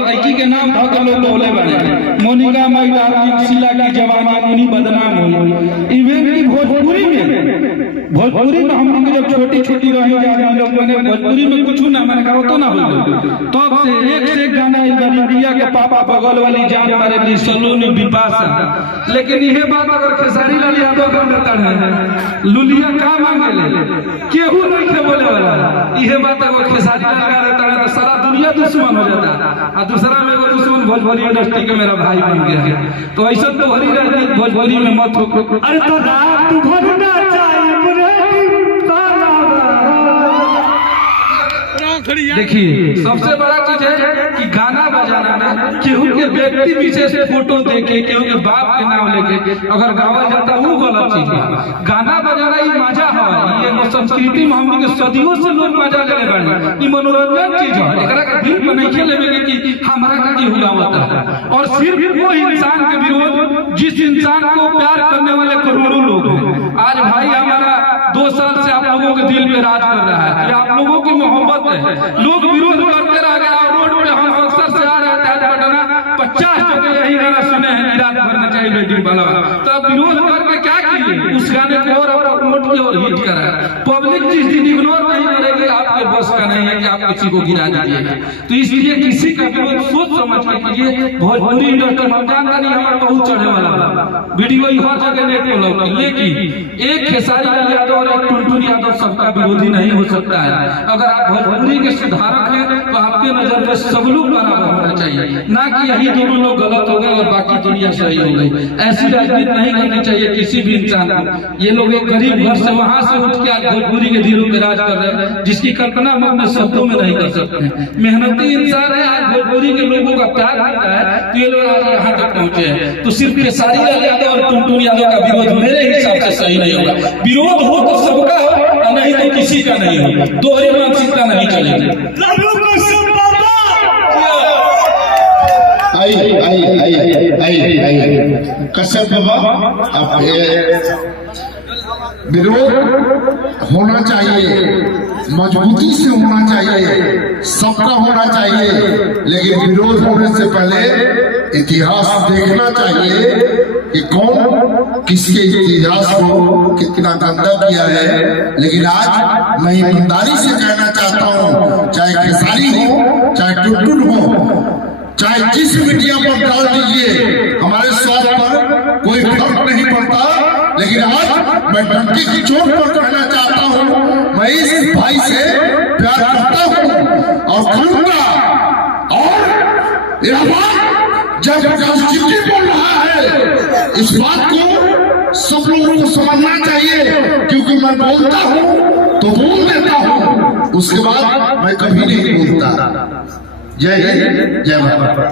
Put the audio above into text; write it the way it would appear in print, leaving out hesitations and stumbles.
लड़की के नाम धो के लोग बोले बने मोनिका माई डार्लिंग शीला की जवानी उन्हीं बदनाम हुई। इवेंट की भोजपुरी में हम लोग जब छोटी छोटी रही हम लोग मैंने भोजपुरी में कुछ ना मैंने कहा तो ना हो तब से एक से एक गाना इंडिया के पापा बगल वाली जान मारे ली सलून बिपाशा। लेकिन यह बात अगर खेसारी लाल यादव का नेता है लुलिया का मांगे ले केहू नहीं थे बोले वाला। यह बात अगर खेसारी लाल का रहता है तो सारा दुनिया दुश्मन हो जाता है और दूसरा में वो दुश्मन भोजपुरी इंडस्ट्री के मेरा भाई बन गया है। तो ऐसा तो हरी रहती भोजपुरी में मत हो। अरे तो रात भरना चाहिए। देखिए सबसे बड़ा चीज है कि गाना बजाना में केहू के व्यक्ति विशेष फोटो देके केहू के बाप के नाम लेके अगर गावल जाता वो गलत चीज है। गाना बजाना ही मजा है। ये संस्कृति में हम लोग सदियों से लोग मजा ले रहे। ये मनोरंजन चीज है। एकरा के दिल में नहीं लेवे कि हमारा का हुआ होता है। और सिर्फ वो इंसान के विरोध जिस इंसान को प्यार करने वाले करोड़ों लोग हैं। आज भाई हमारा 2 साल से आप लोगों के दिल में राज कर रहा है। आप लोगों की मोहब्बत है। लोग विरोध करते रह गए और रोड पे हम अक्सर से आ रहे थे पटना 50 जगह यही गाना सुने हैं रात भरना चाहिए वेटिंग वाला। तो अब विरोध करके क्या किए उस गाने को और प्रमोट किया और हिट करा। पब्लिक जिस दिन इग्नोर नहीं करेगी आपके बस का नहीं है कि आप किसी को गिरा दीजिएगा। तो इसलिए किसी का विरोध सोच समझ के कीजिए। भोजपुरी इंडस्ट्री हम जानता नहीं हमारा बहुत चढ़ने वाला वीडियो हर जगह नेट पे लगा। लेकिन एक खेसारी लाल यादव और एक टुनटुन यादव सबका विरोधी नहीं हो सकता है। अगर आप भोजपुरी के सुधारक हैं तो आपके नजर में सब लोग बराबर होना चाहिए, ना कि यही दोनों लोग गलत हो गए और बाकी दुनिया सही हो गई। ऐसी राजनीति नहीं करनी चाहिए किसी भी इंसान को। ये लोग एक गरीब घर से वहां से उठ के आज भोजपुरी के दिलों में राज कर रहे हैं जिसकी कल्पना हम अपने शब्दों में नहीं कर सकते। मेहनती इंसान है। आज भोजपुरी के लोगों का प्यार मिल रहा है तो ये लोग आज यहाँ तक पहुंचे हैं। तो सिर्फ खेसारी लाल यादव और टुनटुन यादव का विरोध मेरे हिसाब से सही नहीं होगा। विरोध हो तो सबका हो नहीं तो किसी का नहीं हो। दोहरी मानसिकता नहीं चलेगी। कश्यप बाबा अब विरोध होना चाहिए, मजबूती से होना चाहिए, सबका होना चाहिए। लेकिन विरोध होने से पहले इतिहास देखना चाहिए कि कौन किसके इतिहास को कितना गंदा किया है। लेकिन आज मैं ईमानदारी से कहना चाहता हूँ, चाहे खेसारी हो चाहे टुनटुन हो चाहे जिस मीडिया पर डाल दीजिए, हमारे स्वार्थ पर कोई फर्क नहीं पड़ता। लेकिन आज मैं डंके की चोट पर कहना चाहता हूँ, मैं इस भाई से प्यार करता हूँ और करूंगा। और यह बात जब चिट्ठी बोल रहा है इस बात को सब लोगों को समझना चाहिए, क्योंकि मैं बोलता हूँ तो बोल देता हूँ, उसके बाद मैं कभी नहीं बोलता। जय हिंद, जय भारत।